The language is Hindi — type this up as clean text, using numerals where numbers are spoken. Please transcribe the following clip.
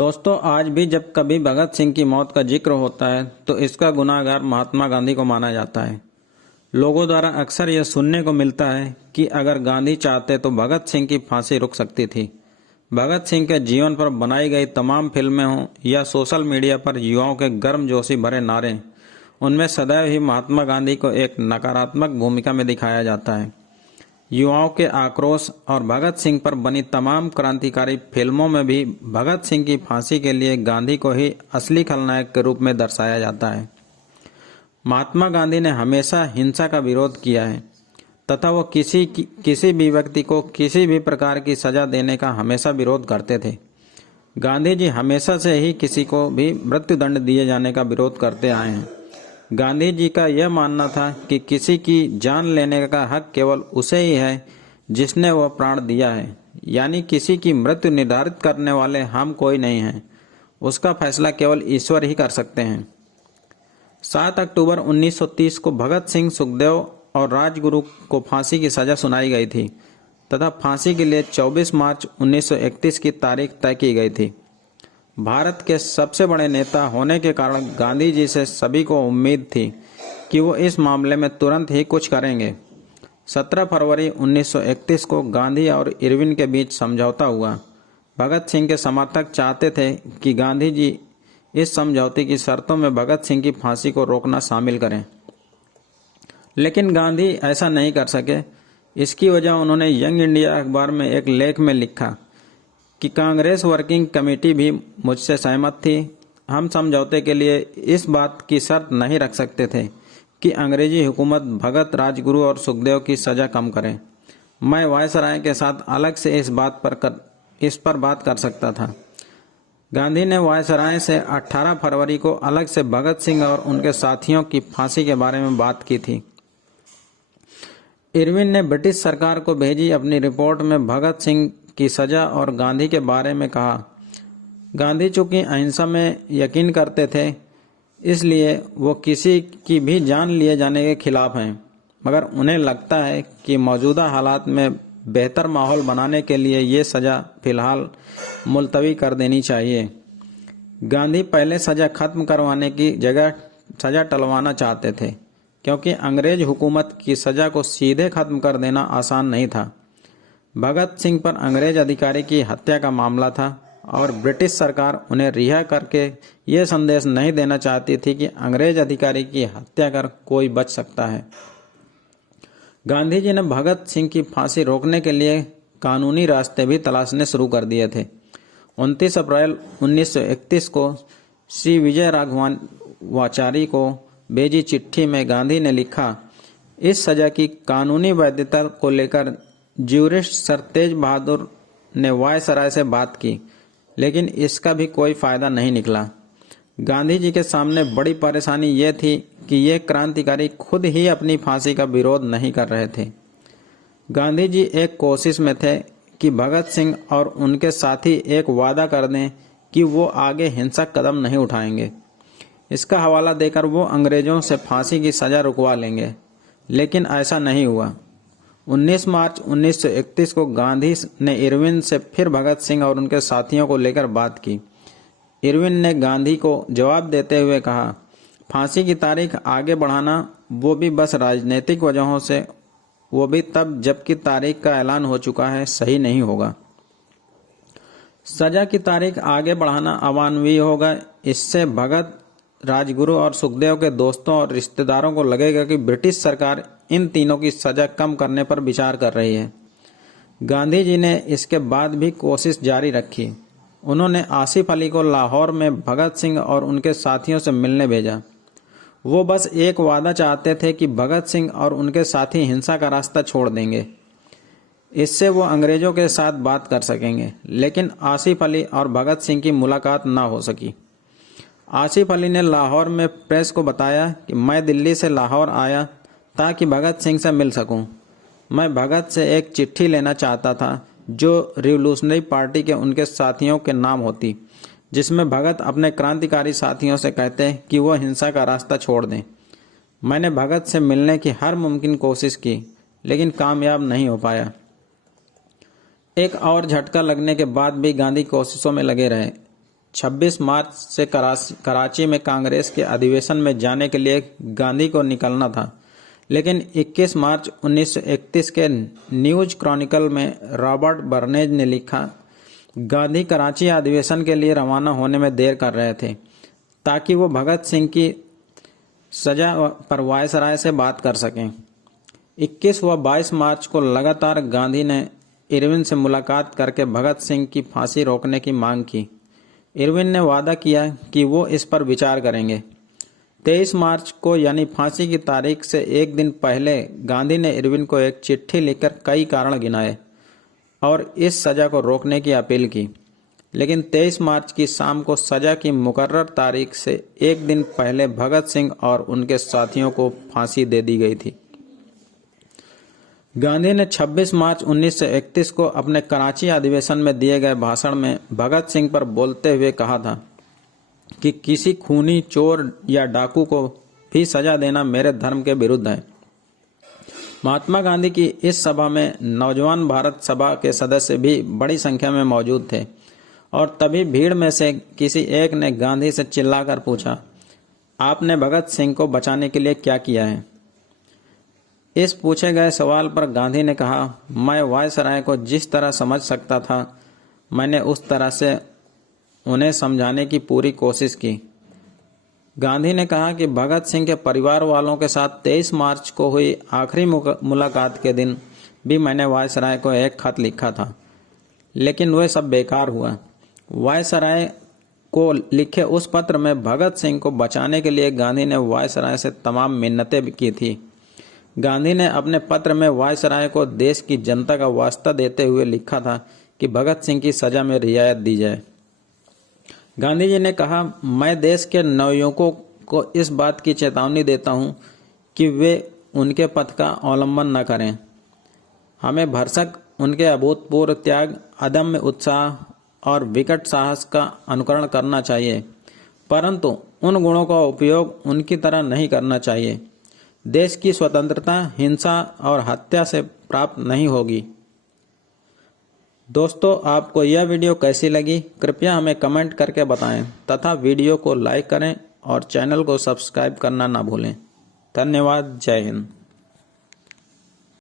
दोस्तों, आज भी जब कभी भगत सिंह की मौत का जिक्र होता है तो इसका गुनहगार महात्मा गांधी को माना जाता है। लोगों द्वारा अक्सर यह सुनने को मिलता है कि अगर गांधी चाहते तो भगत सिंह की फांसी रुक सकती थी। भगत सिंह के जीवन पर बनाई गई तमाम फिल्में हों या सोशल मीडिया पर युवाओं के गर्मजोशी भरे नारे, उनमें सदैव ही महात्मा गांधी को एक नकारात्मक भूमिका में दिखाया जाता है। युवाओं के आक्रोश और भगत सिंह पर बनी तमाम क्रांतिकारी फिल्मों में भी भगत सिंह की फांसी के लिए गांधी को ही असली खलनायक के रूप में दर्शाया जाता है। महात्मा गांधी ने हमेशा हिंसा का विरोध किया है तथा वो किसी भी व्यक्ति को किसी भी प्रकार की सजा देने का हमेशा विरोध करते थे। गांधी जी हमेशा से ही किसी को भी मृत्युदंड दिए जाने का विरोध करते आए हैं। गांधी जी का यह मानना था कि किसी की जान लेने का हक केवल उसे ही है जिसने वह प्राण दिया है, यानी किसी की मृत्यु निर्धारित करने वाले हम कोई नहीं हैं। उसका फैसला केवल ईश्वर ही कर सकते हैं। 7 अक्टूबर 1930 को भगत सिंह, सुखदेव और राजगुरु को फांसी की सजा सुनाई गई थी तथा फांसी के लिए 24 मार्च 1931 की तारीख तय की गई थी। भारत के सबसे बड़े नेता होने के कारण गांधी जी से सभी को उम्मीद थी कि वो इस मामले में तुरंत ही कुछ करेंगे। 17 फरवरी 1931 को गांधी और इरविन के बीच समझौता हुआ। भगत सिंह के समर्थक चाहते थे कि गांधी जी इस समझौते की शर्तों में भगत सिंह की फांसी को रोकना शामिल करें, लेकिन गांधी ऐसा नहीं कर सके। इसकी वजह उन्होंने यंग इंडिया अखबार में एक लेख में लिखा कि कांग्रेस वर्किंग कमेटी भी मुझसे सहमत थी। हम समझौते के लिए इस बात की शर्त नहीं रख सकते थे कि अंग्रेजी हुकूमत भगत, राजगुरु और सुखदेव की सजा कम करे। मैं वायसराय के साथ अलग से इस पर बात कर सकता था। गांधी ने वायसराय से 18 फरवरी को अलग से भगत सिंह और उनके साथियों की फांसी के बारे में बात की थी। इरविन ने ब्रिटिश सरकार को भेजी अपनी रिपोर्ट में भगत सिंह की सजा और गांधी के बारे में कहा। गांधी चूंकि अहिंसा में यकीन करते थे, इसलिए वो किसी की भी जान लिए जाने के खिलाफ हैं, मगर उन्हें लगता है कि मौजूदा हालात में बेहतर माहौल बनाने के लिए ये सजा फिलहाल मुलतवी कर देनी चाहिए। गांधी पहले सजा खत्म करवाने की जगह सजा टलवाना चाहते थे, क्योंकि अंग्रेज हुकूमत की सजा को सीधे खत्म कर देना आसान नहीं था। भगत सिंह पर अंग्रेज अधिकारी की हत्या का मामला था और ब्रिटिश सरकार उन्हें रिहा करके ये संदेश नहीं देना चाहती थी कि अंग्रेज अधिकारी की हत्या कर कोई बच सकता है। गांधी जी ने भगत सिंह की फांसी रोकने के लिए कानूनी रास्ते भी तलाशने शुरू कर दिए थे। 29 अप्रैल 1931 को श्री विजय राघवाचारी को भेजी चिट्ठी में गांधी ने लिखा, इस सजा की कानूनी वैधता को लेकर ज्यूरिस्ट सर तेज बहादुर ने वायसराय से बात की, लेकिन इसका भी कोई फायदा नहीं निकला। गांधी जी के सामने बड़ी परेशानी ये थी कि ये क्रांतिकारी खुद ही अपनी फांसी का विरोध नहीं कर रहे थे। गांधी जी एक कोशिश में थे कि भगत सिंह और उनके साथी एक वादा कर दें कि वो आगे हिंसक कदम नहीं उठाएंगे। इसका हवाला देकर वो अंग्रेजों से फांसी की सजा रुकवा लेंगे, लेकिन ऐसा नहीं हुआ। 19 मार्च 1931 को गांधी ने इरविन से फिर भगत सिंह और उनके साथियों को लेकर बात की। इरविन ने गांधी को जवाब देते हुए कहा, फांसी की तारीख आगे बढ़ाना, वो भी बस राजनीतिक वजहों से, वो भी तब जबकि तारीख का ऐलान हो चुका है, सही नहीं होगा। सजा की तारीख आगे बढ़ाना अमानवीय होगा। इससे भगत, राजगुरु और सुखदेव के दोस्तों और रिश्तेदारों को लगेगा कि ब्रिटिश सरकार इन तीनों की सजा कम करने पर विचार कर रही है। गांधी जी ने इसके बाद भी कोशिश जारी रखी। उन्होंने आसिफ अली को लाहौर में भगत सिंह और उनके साथियों से मिलने भेजा। वो बस एक वादा चाहते थे कि भगत सिंह और उनके साथी हिंसा का रास्ता छोड़ देंगे, इससे वो अंग्रेजों के साथ बात कर सकेंगे। लेकिन आसिफ अली और भगत सिंह की मुलाकात ना हो सकी। आसिफ अली ने लाहौर में प्रेस को बताया कि मैं दिल्ली से लाहौर आया ताकि भगत सिंह से मिल सकूं। मैं भगत से एक चिट्ठी लेना चाहता था जो रिवोल्यूशनरी पार्टी के उनके साथियों के नाम होती, जिसमें भगत अपने क्रांतिकारी साथियों से कहते कि वो हिंसा का रास्ता छोड़ दें। मैंने भगत से मिलने की हर मुमकिन कोशिश की, लेकिन कामयाब नहीं हो पाया। एक और झटका लगने के बाद भी गांधी कोशिशों में लगे रहे। 26 मार्च से कराची में कांग्रेस के अधिवेशन में जाने के लिए गांधी को निकलना था, लेकिन 21 मार्च 1931 के न्यूज क्रॉनिकल में रॉबर्ट बर्नेज ने लिखा, गांधी कराची अधिवेशन के लिए रवाना होने में देर कर रहे थे ताकि वो भगत सिंह की सजा पर वायसराय से बात कर सकें। 21 व 22 मार्च को लगातार गांधी ने इरविन से मुलाकात करके भगत सिंह की फांसी रोकने की मांग की। इरविन ने वादा किया कि वो इस पर विचार करेंगे। 23 मार्च को यानी फांसी की तारीख से एक दिन पहले गांधी ने इरविन को एक चिट्ठी लिखकर कई कारण गिनाए और इस सजा को रोकने की अपील की, लेकिन 23 मार्च की शाम को सजा की मुकर्रर तारीख से एक दिन पहले भगत सिंह और उनके साथियों को फांसी दे दी गई थी। गांधी ने 26 मार्च 1931 को अपने कराची अधिवेशन में दिए गए भाषण में भगत सिंह पर बोलते हुए कहा था कि किसी खूनी, चोर या डाकू को भी सजा देना मेरे धर्म के विरुद्ध है। महात्मा गांधी की इस सभा में नौजवान भारत सभा के सदस्य भी बड़ी संख्या में मौजूद थे और तभी भीड़ में से किसी एक ने गांधी से चिल्लाकर पूछा, आपने भगत सिंह को बचाने के लिए क्या किया है? इस पूछे गए सवाल पर गांधी ने कहा, मैं वायसराय को जिस तरह समझ सकता था मैंने उस तरह से उन्हें समझाने की पूरी कोशिश की। गांधी ने कहा कि भगत सिंह के परिवार वालों के साथ 23 मार्च को हुई आखिरी मुलाकात के दिन भी मैंने वायसराय को एक खत लिखा था, लेकिन वह सब बेकार हुआ। वायसराय को लिखे उस पत्र में भगत सिंह को बचाने के लिए गांधी ने वायसराय से तमाम मिन्नतें की थी। गांधी ने अपने पत्र में वायसराय को देश की जनता का वास्ता देते हुए लिखा था कि भगत सिंह की सजा में रियायत दी जाए। गांधी जी ने कहा, मैं देश के नवयुवकों को इस बात की चेतावनी देता हूं कि वे उनके पथ का अवलंबन न करें। हमें भरसक उनके अभूतपूर्व त्याग, अदम्य उत्साह और विकट साहस का अनुकरण करना चाहिए, परंतु उन गुणों का उपयोग उनकी तरह नहीं करना चाहिए। देश की स्वतंत्रता हिंसा और हत्या से प्राप्त नहीं होगी। दोस्तों, आपको यह वीडियो कैसी लगी कृपया हमें कमेंट करके बताएं तथा वीडियो को लाइक करें और चैनल को सब्सक्राइब करना ना भूलें। धन्यवाद। जय हिंद।